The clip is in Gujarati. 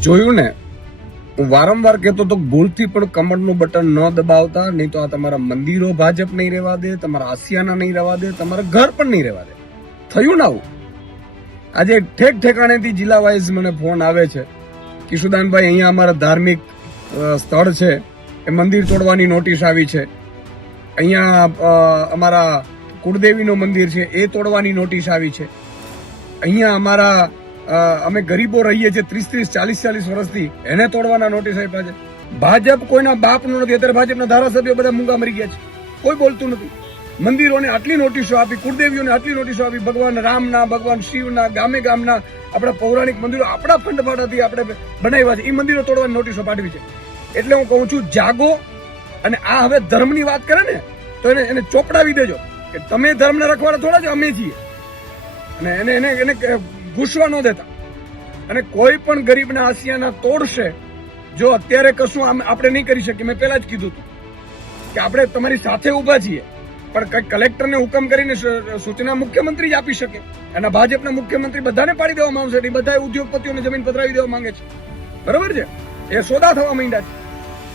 જોયું ને, હું વારંવાર કહેતો તો ભૂલથી પણ કમળનું બટન ન દબાવતા, નહીં તો આ તમારા મંદિરો ભાજપ નહીં રહેવા દે, તમારા આસિયાના નહીં રહેવા દે, તમારા ઘર પણ નહીં રહેવા દે. થયું ને આવું? આજે ઠેક ઠેકાણેથી જિલ્લા વાઇઝ મને ફોન આવે છે કિશુદાનભાઈ અહીંયા અમારા ધાર્મિક સ્થળ છે, એ મંદિર તોડવાની નોટિસ આવી છે. અહીંયા અમારા કુળદેવીનું મંદિર છે, એ તોડવાની નોટિસ આવી છે. અહીંયા અમારા અમે ગરીબો રહીએ છીએ ત્રીસ ત્રીસ ચાલીસ ચાલીસ વર્ષથી. એને તોડવાના નોટિસ આપ્યા છે. ભાજપ કોઈના બાપનું નથી. અત્યારે ભાજપના ધારાસભ્યો બધા મૂંગા મરી ગયા છે. કોઈ બોલતું નથી. મંદિરોને આટલી નોટિસો આપી, કુળદેવીઓને આટલી નોટિસો આપી, ભગવાન રામના, ભગવાન શિવના, ગામે ગામના, આપણા પૌરાણિક મંદિરો, આપણા ફંડફાળાથી આપણે બનાવ્યા છે. એ મંદિરો તોડવાની નોટિસો પાઠવી છે. એટલે હું કહું છું, જાગો અને આ હવે ધર્મની વાત કરે ને, તો એને એને ચોપડાવી દેજો કે તમે ધર્મને રખવાડા થોડા છો અમે છીએ. અને એને એને એને ઘૂસવા ન દેતા. અને કોઈ પણ ગરીબના આસિયાના તોડશે, જો અત્યારે કશું આપણે નહીં કરી શકીએ, મેં પહેલા જ કીધું હતું કે આપણે તમારી સાથે ઊભા છીએ, પણ કંઈક કલેક્ટરને હુકમ કરીને સૂચના મુખ્યમંત્રી જ આપી શકે. અને ભાજપના મુખ્યમંત્રી બધાને પાડી દેવામાં આવશે એ બધા ઉદ્યોગપતિઓને જમીન પધરાવી દેવા માંગે છે. બરોબર છે? એ સોદા થવા માંડ્યા છે.